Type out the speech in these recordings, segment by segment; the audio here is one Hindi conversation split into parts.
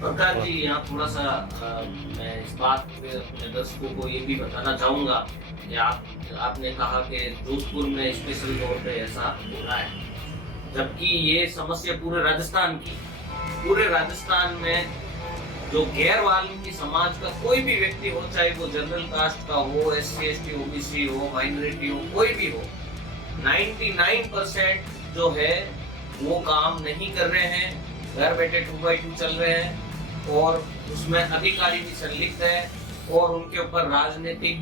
प्रकाश जी, यहाँ थोड़ा सा मैं इस बात पे अपने दर्शकों को ये भी बताना चाहूँगा कि आपने कहा कि जोधपुर में स्पेशल तौर पे ऐसा हो रहा है, जबकि ये समस्या पूरे राजस्थान में जो गैर वाल्मीकि समाज का कोई भी व्यक्ति हो, चाहे वो जनरल कास्ट का हो, SC ST OBC हो, माइनॉरिटी हो, कोई भी हो, 99% जो है वो काम नहीं कर रहे हैं, घर बैठे 2x2 चल रहे हैं और उसमें अधिकारी भी संलिप्त है और उनके ऊपर राजनीतिक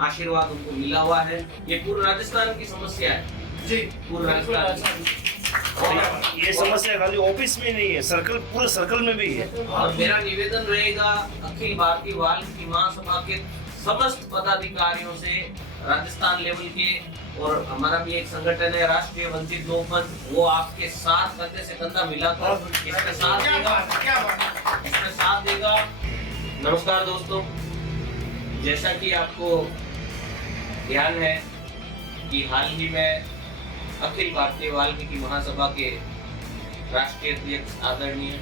आशीर्वाद उनको मिला हुआ है। ये पूरे राजस्थान की समस्या है जी, पूरे राजस्थान और ये समस्या खाली ऑफिस में नहीं है, पूरे सर्कल में भी है। और मेरा निवेदन रहेगा अखिल भारतीय वाल्मीकि महासभा के समस्त पदाधिकारियों से, राजस्थान लेवल के, और हमारा भी एक संगठन है राष्ट्रीय वंचित लोकमंच, वो आपके साथ कंधे से कंधा मिलाकर इसमें साथ देगा। नमस्कार दोस्तों, जैसा कि आपको ध्यान है कि हाल ही में अखिल भारतीय वाल्मीकि महासभा के राष्ट्रीय अध्यक्ष आदरणीय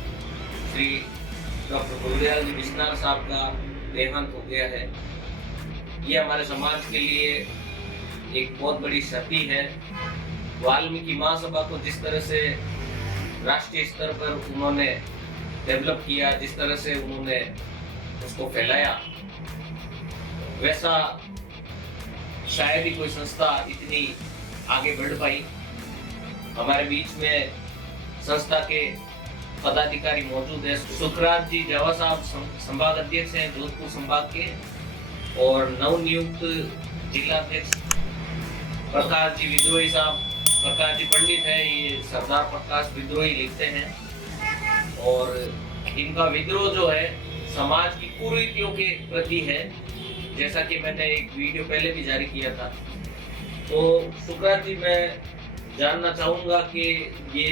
श्री डॉक्टर गुलदयाल जी बिस्नार साहब का देहांत हो गया है। ये हमारे समाज के लिए एक बहुत बड़ी क्षति है। वाल्मीकि महासभा को जिस तरह से राष्ट्रीय स्तर पर उन्होंने डेवलप किया, जिस तरह से उन्होंने उसको फैलाया, वैसा शायद ही कोई संस्था इतनी आगे बढ़ पाई। हमारे बीच में संस्था के पदाधिकारी मौजूद है। सुखराज जी जावा साहब संभाग अध्यक्ष हैं जोधपुर संभाग के, और नवनियुक्त जिला अध्यक्ष प्रकाश जी विद्रोही साहब, प्रकाश जी पंडित है, ये सरदार प्रकाश विद्रोही लिखते हैं, और इनका विद्रोह जो है समाज की कुरीतियों के प्रति है, जैसा कि मैंने एक वीडियो पहले भी जारी किया था। तो सुखराज जी, मैं जानना चाहूंगा कि ये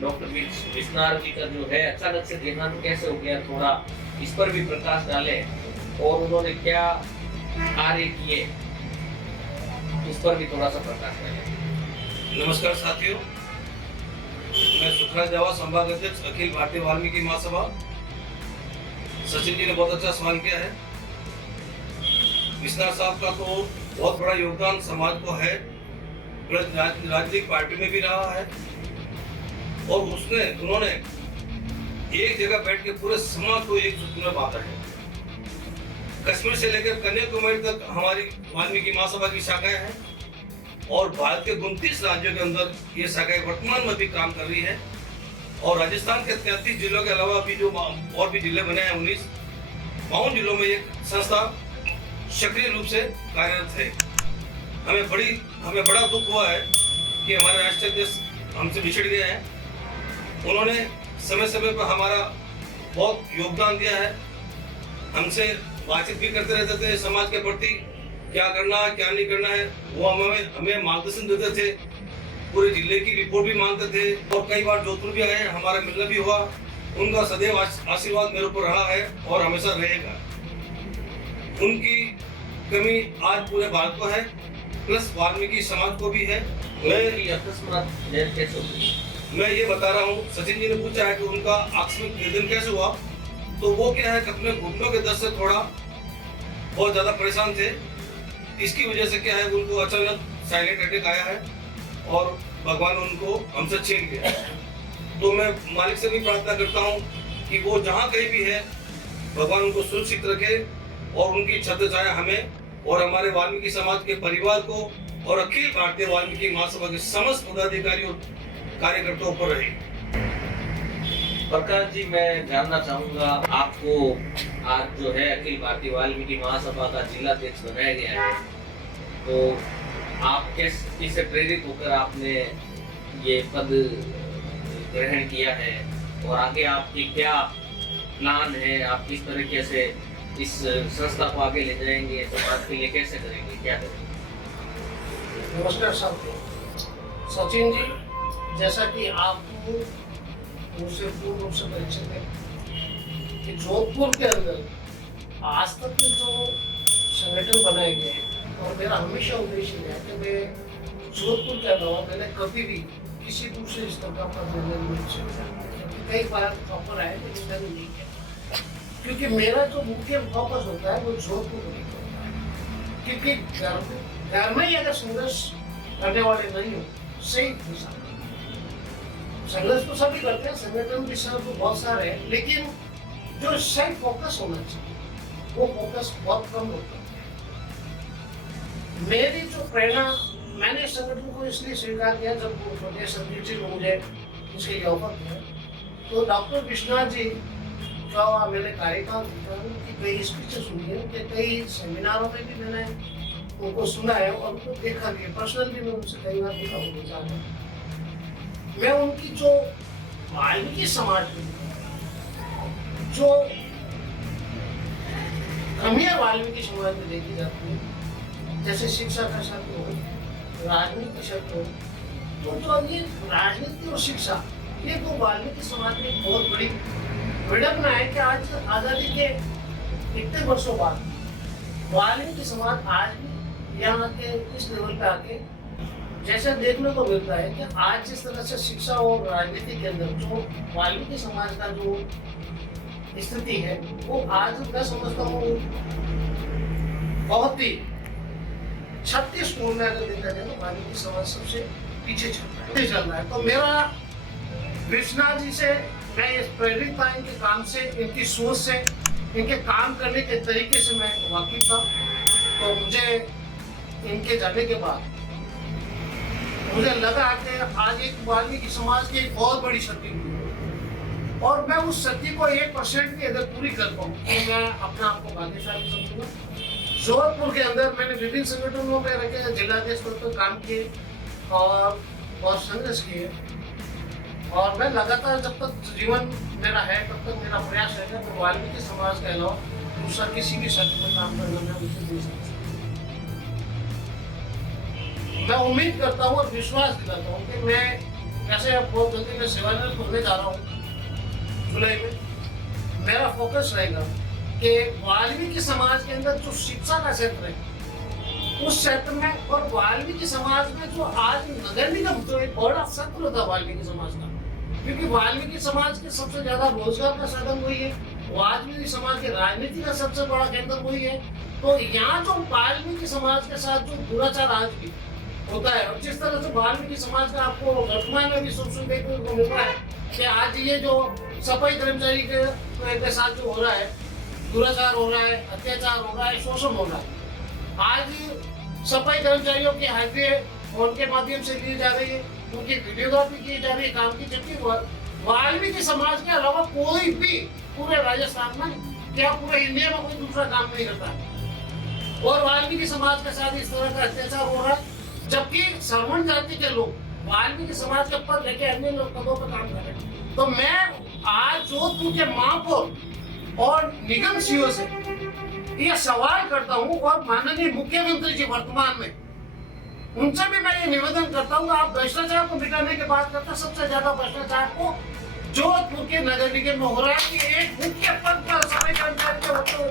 डॉक्टर बिस्नार जी का जो है अचानक से देहांत कैसे हो गया, थोड़ा इस पर भी प्रकाश डालें, और उन्होंने क्या कार्य किए उस पर भी थोड़ा सा प्रकाश डालें। नमस्कार साथियों, मैं सुखराज जावा संभाग अध्यक्ष अखिल भारतीय वाल्मीकि महासभा। सचिन जी ने बहुत अच्छा सवाल किया है। बिस्नार साहब का तो बहुत बड़ा योगदान समाज को है, राजनीतिक पार्टी में भी रहा है, और उन्होंने एक जगह बैठ के पूरे समाज को एक सूत्र में बांधा है। कश्मीर से लेकर कन्याकुमारी तक हमारी वाल्मीकि महासभा की शाखाएं हैं, और भारत के 29 राज्यों के अंदर ये शाखाएं वर्तमान में भी काम कर रही है। और राजस्थान के 33 जिलों के अलावा भी जो और भी जिले बने हैं 52 जिलों में एक संस्था सक्रिय रूप से कार्यरत है। हमें बड़ा दुख हुआ है कि हमारे राष्ट्रीय अध्यक्ष हमसे बिछड़ गए हैं। उन्होंने समय समय पर हमारा बहुत योगदान दिया है, हमसे बातचीत भी करते रहते थे, समाज के प्रति क्या करना है क्या नहीं करना है वो हमें मार्गदर्शन देते थे, पूरे जिले की रिपोर्ट भी मांगते थे, और कई बार जोधपुर भी आए, हमारा मिलना भी हुआ। उनका सदैव आशीर्वाद मेरे ऊपर रहा है और हमेशा रहेगा। उनकी कमी आज पूरे भारत को है, प्लस वाल्मीकि समाज को भी है। मैं ये बता रहा हूँ, सचिन जी ने पूछा है कि उनका आकस्मिक निधन कैसे हुआ, तो वो क्या है कि अपने घुटनों के दर्द से थोड़ा बहुत ज्यादा परेशान थे। इसकी वजह से क्या है, उनको अचानक साइलेंट अटैक आया है और भगवान उनको हमसे छीन गया। तो मैं मालिक से भी प्रार्थना करता हूँ कि वो जहाँ कहीं भी है, भगवान उनको सुरक्षित रखे, और उनकी छत्र छाया हमें और हमारे वाल्मीकि समाज के परिवार को और अखिल भारतीय वाल्मीकि महासभा के समस्त पदाधिकारियों कार्यकर्ताओं पर रहे। प्रकाश जी, मैं जानना चाहूंगा, आपको आज जो है अखिल भारतीय वाल्मीकि महासभा का जिला अध्यक्ष बनाया गया है, तो आप किससे प्रेरित होकर आपने ये पद ग्रहण किया है, और आगे आपकी क्या प्लान है, आप किस तरीके से इस संस्था को आगे ले जाएंगे, समाज के लिए कैसे करेंगे, क्या करेंगे? नमस्कार साथियों। सचिन जी, जैसा कि आपको मुझसे पूर्ण रूप से परिचित है कि जोधपुर के अंदर आज तक के जो संगठन बनाए गए हैं, और मेरा हमेशा उद्देश्य है कि मैं जोधपुर के अलावा मैंने कभी भी किसी दूसरे स्तर का पद लेने में नहीं सोचा, क्योंकि कई बार ऑफर आए लेकिन मैंने नहीं किया। क्योंकि मेरा जो मुख्य फोकस होता है वो जोधपुर को लेकर होता है, क्योंकि घर में ही अगर संघर्ष करने वाले नहीं हो सही संघर्ष तो सभी करते हैं, संगठन भी सब बहुत सारे हैं, लेकिन जो सही फोकस होना चाहिए वो फोकस बहुत कम होता है। मेरी जो प्रेरणा, मैंने इस संगठन को इसलिए स्वीकार किया जब छोटे संदीप जी ने मुझे इसके लिए ऑफर किया, तो डॉक्टर विश्वनाथ जी का मैंने कार्यकाल उनकी कई स्पीचेस सुनी है, उनके कई सेमिनारों में भी मैंने उनको सुना है और उनको देखा भी है, पर्सनल भी मैं उनसे कई बार देखा उनको जाना है। मैं उनकी जो वाल्मीकि समाज में जो कमियां वाल्मीकि समाज में देखी जाती है, जैसे शिक्षा का क्षेत्र हो, राजनीति का क्षेत्र हो, तो जो ये राजनीति और शिक्षा ये तो वाल्मीकि समाज में बहुत बड़ी विडंबना है कि आज आजादी के इतने वर्षों बाद वाल्मीकि समाज आज भी यहाँ के इस लेवल पे आके जैसा देखने को मिलता है कि आज जिस तरह से शिक्षा और राजनीति के अंदर जो वाल्मीकि समाज का जो स्थिति है वो आज मैं समझता हूँ बहुत ही 36 स्कूल में अगर देखा जाए तो वाल्मीकि समाज सबसे पीछे चल रहा है। तो मेरा विश्वनाथ जी से मैं इस प्रेरित था, इनके काम से, इनकी सोच से, इनके काम करने के तरीके से मैं वाकिफ था। तो मुझे इनके जाने के बाद मुझे लगा कि आज एक वाल्मीकि समाज की एक बहुत बड़ी शक्ति हुई है और मैं उस शक्ति को 1% भी अगर पूरी कर पाऊँ तो मैं अपने आप को भाग्यशाली समझूंगा। जोधपुर के अंदर मैंने विभिन्न संगठनों में रखे जिलाध्यक्ष पर काम किए और संघर्ष किए और मैं लगातार जब तक जीवन मेरा है तब तक मेरा प्रयास रहेगा कि वाल्मीकि समाज के अलावा दूसरा किसी भी क्षेत्र में काम करना मैं उनसे दे सकता। मैं उम्मीद करता हूँ और विश्वास दिलाता हूँ कि मैं ऐसे बहुत जल्दी में सेवानिवृत्त होने जा रहा हूँ जुलाई में। मेरा फोकस रहेगा कि वाल्मीकि समाज के अंदर जो शिक्षा का क्षेत्र है उस क्षेत्र में और वाल्मीकि समाज में जो आज नगर निगम जो एक बड़ा क्षेत्र था वाल्मीकि समाज का, क्योंकि वाल्मीकि समाज के सबसे ज्यादा रोजगार का साधन वही है, वाल्मीकि समाज के राजनीति का सबसे बड़ा केंद्र वही है। तो यहाँ जो वाल्मीकि समाज के साथ जो दुराचार आज भी होता है और जिस तरह से वाल्मीकि समाज का आपको वर्तमान में भी सुन देखने को मिल रहा है कि आज ये जो सफाई कर्मचारी के साथ जो हो रहा है, दुराचार हो रहा है, अत्याचार हो रहा है, शोषण हो रहा है। आज सफाई कर्मचारियों की हाजिरी फोन के माध्यम से ली जा रही है, उनकी वीडियोग्राफी की जा रही है काम की, जबकि वाल्मीकि समाज के अलावा कोई भी पूरे राजस्थान में क्या पूरे इंडिया में कोई दूसरा काम नहीं करता और वाल्मीकि समाज के साथ इस तरह का अत्याचार हो रहा है, जबकि श्रमण जाति के लोग वाल्मीकि समाज के पद लेके अन्य लोग पदों पर काम कर रहे हैं। तो मैं आज जोधपुर के महापौर और निगम सीओ से ये सवाल करता हूँ और माननीय मुख्यमंत्री जी वर्तमान में उनसे भी मैं ये निवेदन करता हूँ, आप भ्रष्टाचार को मिटाने की बात करते हैं, सबसे ज्यादा भ्रष्टाचार को जोधपुर के नगर निगम में हो रहा है कि एक मुख्य पद पर सफाई कर्मचारी के होते हुए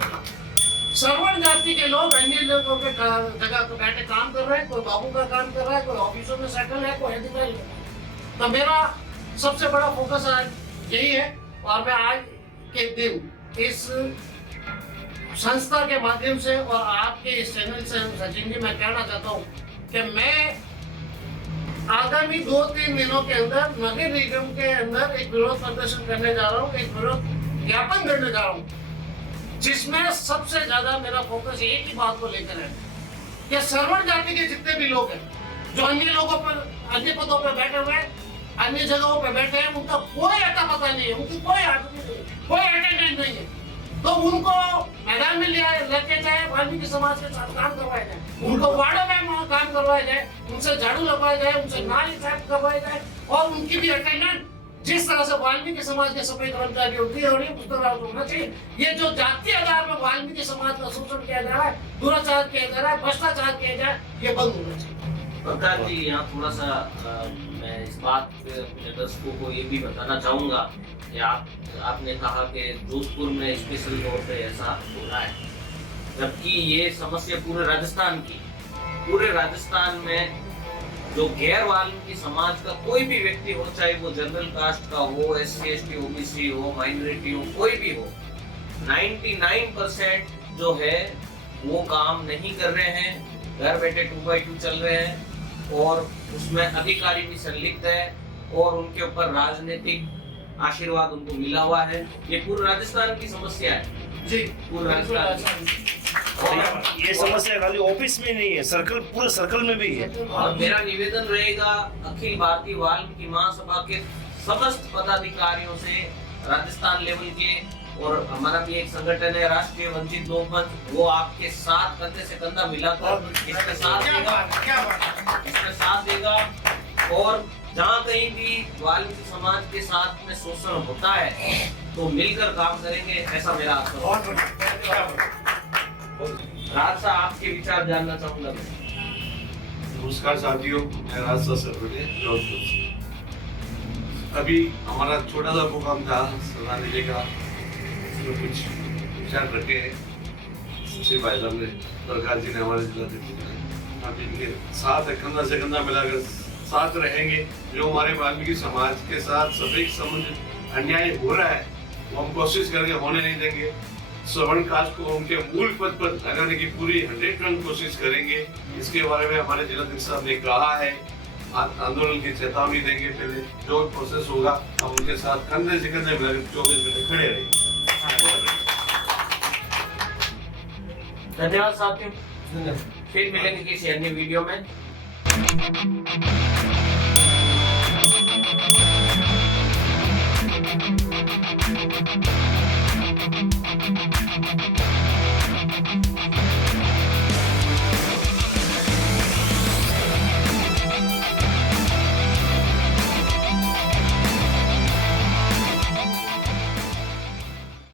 श्रवण जाति के लोग अन्य लोगों के जगह पर बैठे काम कर रहे हैं, कोई बाबू का काम कर रहा है, कोई ऑफिसों में सेटल है, कोई अधिकारी है। तो मेरा सबसे बड़ा फोकस आज यही है और मैं आज के दिन इस संस्था के माध्यम से और आपके इस चैनल से सचिन जी मैं कहना चाहता हूँ कि मैं आगामी 2-3 दिनों के अंदर नगर निगम के अंदर एक विरोध प्रदर्शन करने जा रहा हूँ, एक विरोध ज्ञापन करने जा रहा हूँ, जिसमें सबसे ज्यादा मेरा फोकस एक ही बात को लेकर है कि श्रवण जाति के जितने भी लोग हैं जो अन्य लोगों पर अन्य पदों पर बैठे हुए हैं, अन्य जगहों पर बैठे हैं, उनका कोई अता पता नहीं है, उनकी कोई अटेंडेंस नहीं है, तो उनको मैदान में लेके जाए, वाल्मीकि समाज के साथ काम करवाया जाए, उनको वार्डों में काम करवाया जाए, उनसे झाड़ू लगवाया जाए, उनसे नाली साफ करवाया जाए और उनकी भी अटेंडेंस जिस तरह से वाल्मीकि समाज के सफाई कर्मचारी होती है और ये उस तरह होना चाहिए। ये जो जातीय आधार में वाल्मीकि समाज का शोषण किया जा रहा है, दुराचार किया जा रहा है, भ्रष्टाचार किया जाए, ये बंद होना चाहिए। प्रकाश जी, यहाँ थोड़ा सा मैं इस बात पे अपने दर्शकों को ये भी बताना चाहूँगा कि आपने कहा कि जोधपुर में स्पेशल तौर पे ऐसा हो रहा है, जबकि ये समस्या पूरे राजस्थान में जो गैर वाल्मीकि समाज का कोई भी व्यक्ति हो, चाहे वो जनरल कास्ट का हो, SC ST OBC हो, माइनॉरिटी हो, कोई भी हो, 99% जो है वो काम नहीं कर रहे हैं, घर बैठे 2x2 चल रहे हैं और उसमें अधिकारी भी संलिप्त है और उनके ऊपर राजनीतिक आशीर्वाद उनको मिला हुआ है। ये पूरे राजस्थान की समस्या है जी, पूरे बिल्कुल राजस्थान की। और ये समस्या खाली ऑफिस में नहीं है, सर्कल पूरे सर्कल में भी है। और मेरा निवेदन रहेगा अखिल भारतीय वाल्मीकि महासभा के समस्त पदाधिकारियों से, राजस्थान लेवल के, और हमारा भी एक संगठन है राष्ट्रीय वंचित लोकमंच, वो आपके साथ कंधे से कंधा मिलाकर इसमें साथ देगा, इसमें साथ देगा। और जहाँ कहीं भी वाल्मीकि समाज के साथ में शोषण होता है तो मिलकर काम करेंगे, ऐसा मेरा आशा है। राज साहब, आपके विचार जानना चाहूंगा मैं। नमस्कार साथियों, मैं राज सरवटे जोधपुर से। अभी हमारा छोटा सा प्रोग्राम था सलाह लेने का, उसमें कुछ विचार रखे हैं सचिव भाई साहब ने, प्रकाश जी ने, हमारे जिलाध्यक्ष ने। हम इनके साथ कंधा से कंधा मिलाकर साथ रहेंगे। जो हमारे वाल्मीकि समाज के साथ सभी संबंधित अन्याय हो रहा है वो हम कोशिश करेंगे, होने नहीं देंगे। सवर्ण कास्ट को उनके मूल पद पर लगाने की पूरी 100% कोशिश करेंगे। इसके बारे में हमारे जिलाध्यक्ष साहब ने कहा है, आंदोलन की चेतावनी देंगे। पहले जो प्रोसेस होगा हम उनके साथ कंधे से कंधे मिलाकर 24 घंटे खड़े रहेंगे। धन्यवाद साथियों, फिर मिलेंगे किसी अन्य वीडियो में।